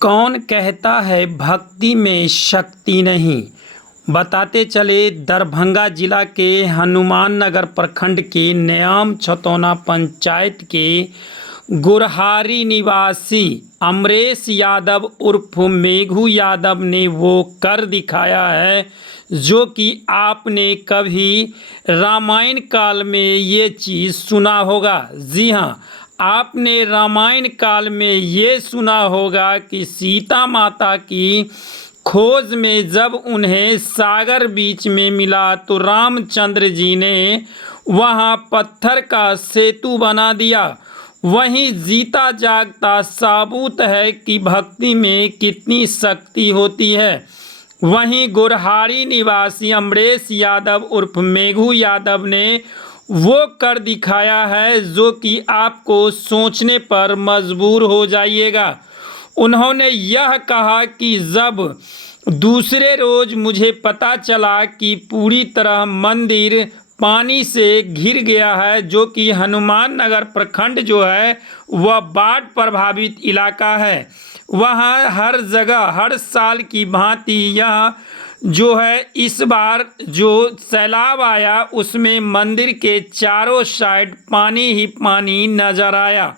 कौन कहता है भक्ति में शक्ति नहीं। बताते चले दरभंगा जिला के हनुमान नगर प्रखंड के न्याम छतौना पंचायत के गुरहारी निवासी अमरेश यादव उर्फ मेघू यादव ने वो कर दिखाया है जो कि आपने कभी रामायण काल में ये चीज़ सुना होगा। जी हाँ, आपने रामायण काल में ये सुना होगा कि सीता माता की खोज में जब उन्हें सागर बीच में मिला तो रामचंद्र जी ने वहाँ पत्थर का सेतु बना दिया। वहीं जीता जागता साबूत है कि भक्ति में कितनी शक्ति होती है। वहीं गुरहारी निवासी अमरेश यादव उर्फ मेघू यादव ने वो कर दिखाया है जो कि आपको सोचने पर मजबूर हो जाइएगा। उन्होंने यह कहा कि जब दूसरे रोज मुझे पता चला कि पूरी तरह मंदिर पानी से घिर गया है, जो कि हनुमान नगर प्रखंड जो है वह बाढ़ प्रभावित इलाका है। वहाँ हर जगह हर साल की भांति यह जो है इस बार जो सैलाब आया उसमें मंदिर के चारों साइड पानी ही पानी नजर आया।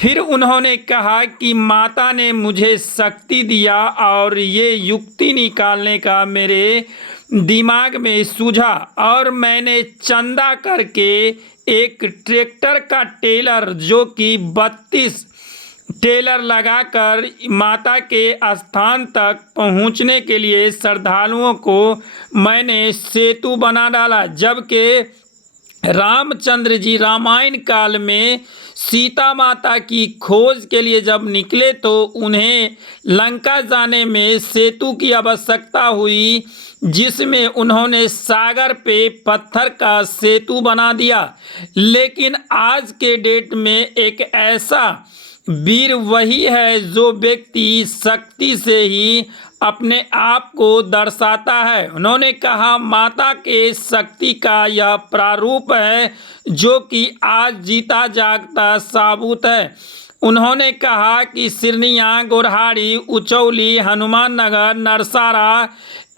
फिर उन्होंने कहा कि माता ने मुझे शक्ति दिया और ये युक्ति निकालने का मेरे दिमाग में सूझा और मैंने चंदा करके एक ट्रैक्टर का टेलर जो कि 32 टेलर लगाकर माता के स्थान तक पहुंचने के लिए श्रद्धालुओं को मैंने सेतु बना डाला। जबकि रामचंद्र जी रामायण काल में सीता माता की खोज के लिए जब निकले तो उन्हें लंका जाने में सेतु की आवश्यकता हुई, जिसमें उन्होंने सागर पे पत्थर का सेतु बना दिया। लेकिन आज के डेट में एक ऐसा वीर वही है जो व्यक्ति शक्ति से ही अपने आप को दर्शाता है। उन्होंने कहा माता के शक्ति का यह प्रारूप है जो कि आज जीता जागता साबूत है। उन्होंने कहा कि सिरनिया, गुरहारी, उचौली, हनुमान नगर, नरसारा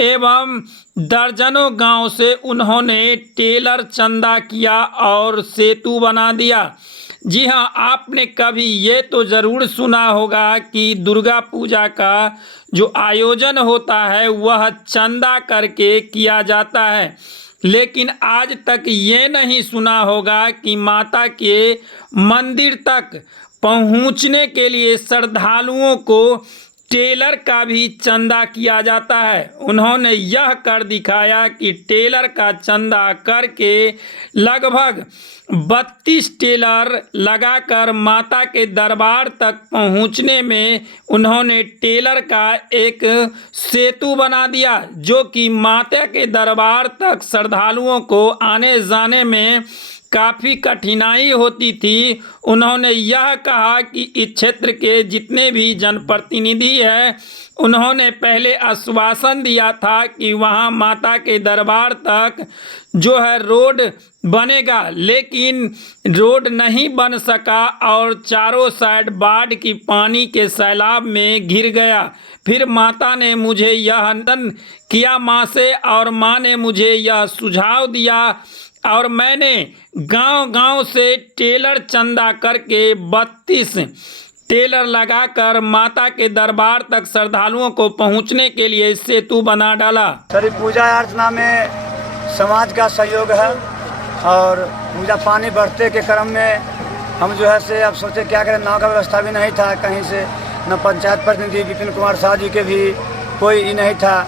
एवं दर्जनों गांव से उन्होंने टेलर चंदा किया और सेतु बना दिया। जी हाँ, आपने कभी ये तो ज़रूर सुना होगा कि दुर्गा पूजा का जो आयोजन होता है वह चंदा करके किया जाता है, लेकिन आज तक ये नहीं सुना होगा कि माता के मंदिर तक पहुंचने के लिए श्रद्धालुओं को टेलर का भी चंदा किया जाता है। उन्होंने यह कर दिखाया कि टेलर का चंदा करके लगभग 32 टेलर लगाकर माता के दरबार तक पहुंचने में उन्होंने टेलर का एक सेतु बना दिया, जो कि माता के दरबार तक श्रद्धालुओं को आने जाने में काफ़ी कठिनाई होती थी। उन्होंने यह कहा कि इस क्षेत्र के जितने भी जनप्रतिनिधि हैं उन्होंने पहले आश्वासन दिया था कि वहां माता के दरबार तक जो है रोड बनेगा, लेकिन रोड नहीं बन सका और चारों साइड बाढ़ की पानी के सैलाब में घिर गया। फिर माता ने मुझे यह आनंद किया माँ से और माँ ने मुझे यह सुझाव दिया और मैंने गांव-गांव से टेलर चंदा करके 32 टेलर लगाकर माता के दरबार तक श्रद्धालुओं को पहुंचने के लिए सेतु बना डाला। सर, पूजा अर्चना में समाज का सहयोग है और पूजा पानी बढ़ते के क्रम में हम जो है से अब सोचे क्या करें। नाव का व्यवस्था भी नहीं था कहीं से, न पंचायत प्रतिनिधि विपिन कुमार शाह जी के भी कोई ही नहीं था।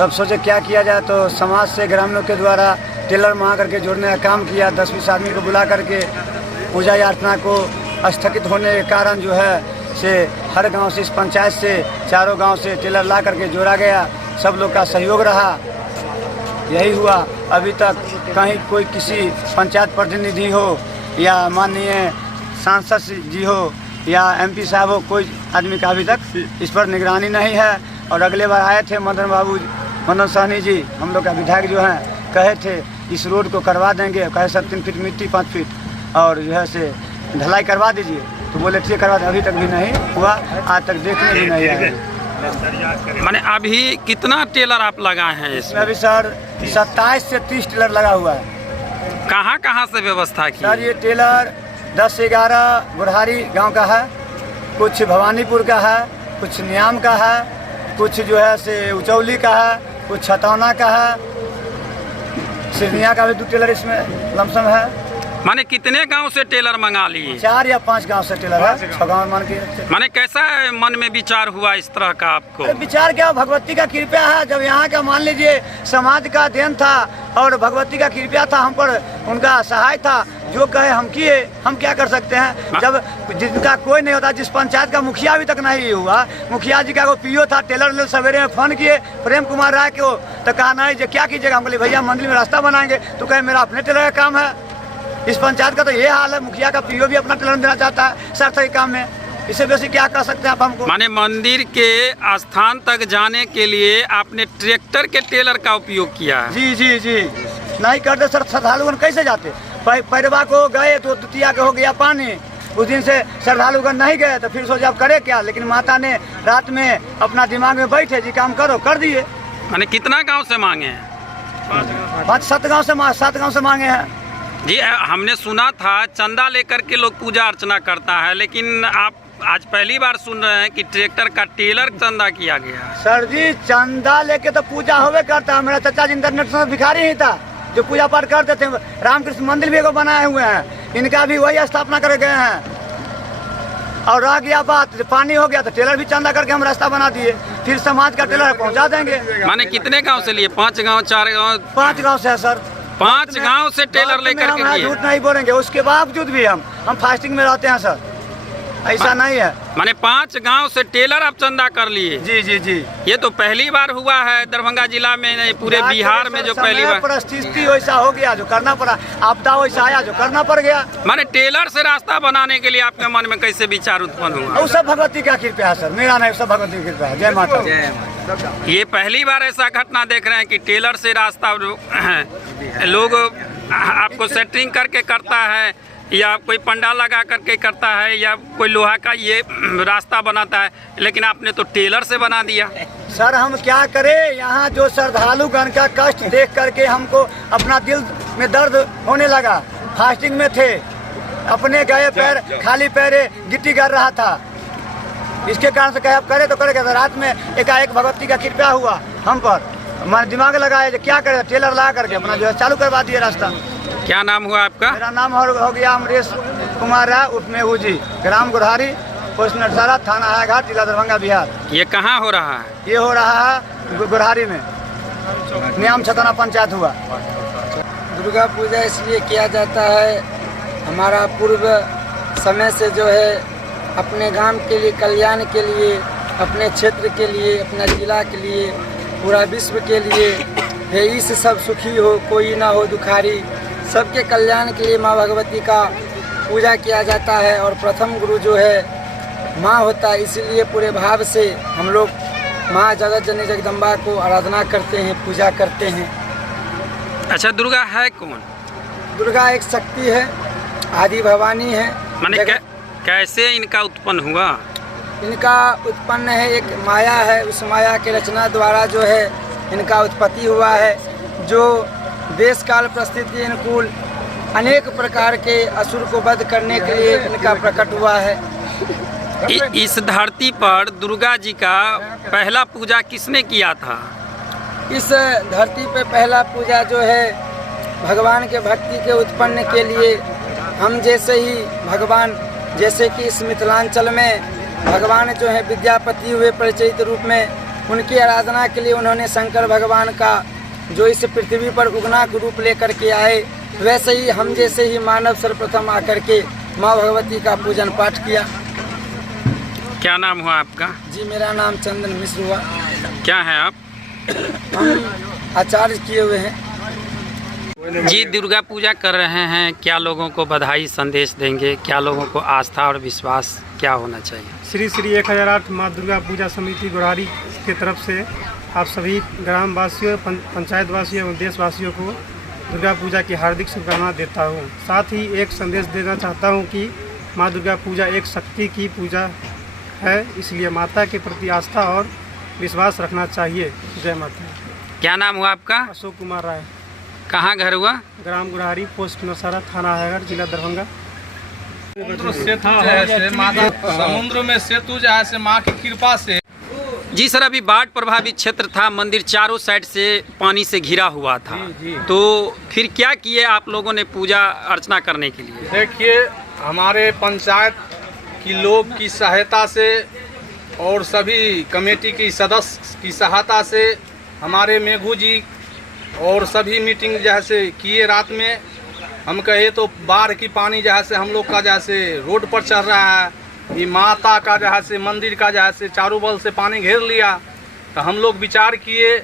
तब सोचे क्या किया जाए, तो समाज से ग्रामीणों के द्वारा टेलर मंगा करके जोड़ने का काम किया। 10-20 आदमी को बुला करके पूजा अर्चना को स्थगित होने के कारण जो है से हर गांव से, इस पंचायत से चारों गांव से टेलर ला करके जोड़ा गया। सब लोग का सहयोग रहा, यही हुआ। अभी तक कहीं कोई किसी पंचायत प्रतिनिधि हो या माननीय सांसद जी हो या MP साहब हो, कोई आदमी का अभी तक इस पर निगरानी नहीं है। और अगले बार आए थे मदन सहनी जी, हम लोग का विधायक जो हैं, कहे थे इस रोड को करवा देंगे। कहे सर 3 फीट मिट्टी 5 फीट और जो है से ढलाई करवा दीजिए, तो बोले ठीक करवा दें, अभी तक भी नहीं हुआ, आज तक देखने भी नहीं आए। माने अभी कितना टेलर आप लगाए हैं इसमें इसमें? अभी सर 27 से 30 टेलर लगा हुआ है कहाँ कहाँ से व्यवस्था की? सर। ये टेलर 10 से 11 गुरहारी गांव का है, कुछ भवानीपुर का है, कुछ न्याम का है, कुछ जो है से उचौली का है, कुछ छतौना का है, सिरनिया का भी 2 टेलर इसमें लमसम है। माने कितने गांव से टेलर मंगा लिए? 4 या 5 गांव से टेलर है, 6 गांव मान के। माने कैसा मन में विचार हुआ इस तरह का आपको? अरे विचार क्या, भगवती का कृपया है। जब यहाँ का मान लीजिए समाज का देन था और भगवती का कृपया था, हम पर उनका सहाय था, जो कहे हम किए, हम क्या कर सकते हैं। जब जिनका कोई नहीं होता, जिस पंचायत का मुखिया अभी तक नहीं हुआ, मुखिया जी का वो पीओ था, टेलर सवेरे में फोन किए प्रेम कुमार राय को, तो कहा नहीं जो क्या कीजिएगा। हम बोले भैया मंदिर में रास्ता बनाएंगे, तो कहे मेरा अपने टेलर का काम है। इस पंचायत का तो ये हाल है, मुखिया का पीओ भी अपना टेलर देना चाहता है सरकारी काम में, इससे वैसे क्या कर सकते हैं आप हमको। माने मंदिर के स्थान तक जाने के लिए आपने ट्रैक्टर के टेलर का उपयोग किया है? जी जी जी, नहीं करते सर, श्रद्धालुगण कैसे जाते। पैरवा को गए तो द्वितीया के हो गया पानी, उस दिन से श्रद्धालुगण नहीं गए, तो फिर सोचा अब करे क्या। लेकिन माता ने रात में अपना दिमाग में बैठे जी काम करो, कर दिए। माने कितना गांव से मांगे हैं? 5-7 गांव से मांगे हैं। जी हमने सुना था चंदा लेकर के लोग पूजा अर्चना करता है, लेकिन आप आज पहली बार सुन रहे हैं कि ट्रैक्टर का टेलर चंदा किया गया। सर जी चंदा लेके तो पूजा होवे करता है। मेरा चाचा जी इंटरनेशनल भिखारी ही था, जो पूजा पाठ करते थे। रामकृष्ण मंदिर भी एगो बनाए हुए हैं, इनका भी वही स्थापना कर गए हैं। और रह गया बात, पानी हो गया तो टेलर भी चंदा करके हम रास्ता बना दिए, फिर समाज का टेलर पहुंचा देंगे। माने कितने गांव से लिए? 5 गांव, 4 गांव? 5 गांव से है सर। 5 गांव से टेलर लेकर के लिए? झूठ नहीं बोलेंगे, उसके बावजूद भी हम फास्टिंग में रहते हैं सर, ऐसा नहीं है। माने 5 गांव से टेलर आप चंदा कर लिए? जी जी जी। ये तो पहली बार हुआ है दरभंगा जिला में, नहीं पूरे बिहार में जो पहली बार। परिस्थिति वैसा हो गया, जो करना पड़ा, आपदा वैसा आया, जो करना पड़ गया। माने टेलर से रास्ता बनाने के लिए आपके मन में कैसे विचार उत्पन्न हुआ? वो सब भगवती का कृपया है सर, मेरा नहीं, सब भगवती की कृपया है। जय माता। ये पहली बार ऐसा घटना देख रहे हैं कि टेलर से रास्ता लोग आपको सेटिंग करके करता है, या कोई पंडाल लगा करके करता है, या कोई लोहा का ये रास्ता बनाता है, लेकिन आपने तो टेलर से बना दिया। सर हम क्या करें, यहाँ जो श्रद्धालुगण का कष्ट देख करके हमको अपना दिल में दर्द होने लगा। फास्टिंग में थे, अपने गए पैर खाली पैरे गिट्टी गिर रहा था, इसके कारण से कहे अब करे तो करेगा। रात में एकाएक भगवती का कृपया हुआ हम पर, हमारे दिमाग लगाया जो क्या करे, टेलर लगा करके अपना जो है चालू करवा दिए रास्ता। क्या नाम हुआ आपका? मेरा नाम हो गया अमरेश कुमार राय उर्फ मेहू जी, ग्राम गुरहारी, पोस्ट नरसारा, थाना हायाघाट, जिला दरभंगा, बिहार। ये कहाँ हो रहा है? ये हो रहा है गुरहारी में, न्याम छतौना पंचायत हुआ। दुर्गा पूजा इसलिए किया जाता है, हमारा पूर्व समय से जो है अपने गांव के लिए, कल्याण के लिए, अपने क्षेत्र के लिए, अपने जिला के लिए, पूरा विश्व के लिए, हे इस सब सुखी हो, कोई ना हो दुखारी, सबके कल्याण के लिए माँ भगवती का पूजा किया जाता है। और प्रथम गुरु जो है माँ होता है, इसीलिए पूरे भाव से हम लोग माँ जगत जननी जगदम्बा को आराधना करते हैं, पूजा करते हैं। अच्छा, दुर्गा है कौन? दुर्गा एक शक्ति है, आदि भवानी है। माने कैसे इनका उत्पन्न हुआ? इनका उत्पन्न है एक माया है, उस माया के रचना द्वारा जो है इनका उत्पत्ति हुआ है, जो देश काल परिस्थिति अनुकूल अनेक प्रकार के असुर को वध करने के लिए इनका प्रकट हुआ है। इस धरती पर दुर्गा जी का पहला पूजा किसने किया था? इस धरती पे पहला पूजा जो है भगवान के भक्ति के उत्पन्न के लिए, हम जैसे ही भगवान, जैसे कि इस मिथिलांचल में भगवान जो है विद्यापति हुए परिचयित रूप में, उनकी आराधना के लिए उन्होंने शंकर भगवान का जो इस पृथ्वी पर उगना के रूप लेकर के आए, वैसे ही हम जैसे ही मानव सर्वप्रथम आकर के माँ भगवती का पूजन पाठ किया। क्या नाम हुआ आपका? जी मेरा नाम चंदन मिश्र हुआ। क्या है आप? हम आचार्य किए हुए हैं। जी दुर्गा पूजा कर रहे हैं, क्या लोगों को बधाई संदेश देंगे? क्या लोगों को आस्था और विश्वास क्या होना चाहिए? श्री श्री 1008 माँ दुर्गा पूजा समिति गुरहारी की तरफ से आप सभी ग्राम वासियों, पंचायत वासियों एवं देशवासियों को दुर्गा पूजा की हार्दिक शुभकामनाएं देता हूँ। साथ ही एक संदेश देना चाहता हूँ कि माँ दुर्गा पूजा एक शक्ति की पूजा है, इसलिए माता के प्रति आस्था और विश्वास रखना चाहिए। जय माता। क्या नाम हुआ आपका? अशोक कुमार राय, कहाँ घर हुआ? ग्राम गुरारी, पोस्ट नौशहरा, थाना हैगर, जिला दरभंगा। समुद्र में सेतु जो है से माँ की कृपा से। जी सर, अभी बाढ़ प्रभावित क्षेत्र था, मंदिर चारों साइड से पानी से घिरा हुआ था। तो फिर क्या किए आप लोगों ने पूजा अर्चना करने के लिए? देखिए, हमारे पंचायत की लोग की सहायता से और सभी कमेटी की सदस्य की सहायता से हमारे मेघू जी और सभी मीटिंग जैसे किए। रात में हम कहे तो बाढ़ की पानी जैसे हम लोग का जैसे रोड पर चल रहा है, ये माता का जैसे मंदिर का जैसे चारों बगल से पानी घेर लिया। तो हम लोग विचार किए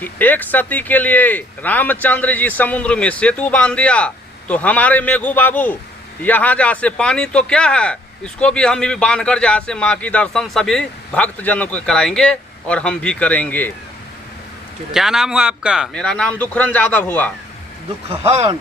कि एक सती के लिए रामचंद्र जी समुद्र में सेतु बांध दिया, तो हमारे मेघू बाबू यहाँ जैसे पानी तो क्या है, इसको भी हम भी बांधकर जैसे माँ की दर्शन सभी भक्त जनों को कराएंगे और हम भी करेंगे। क्या नाम हुआ आपका? मेरा नाम दुखरन यादव हुआ। दुखहन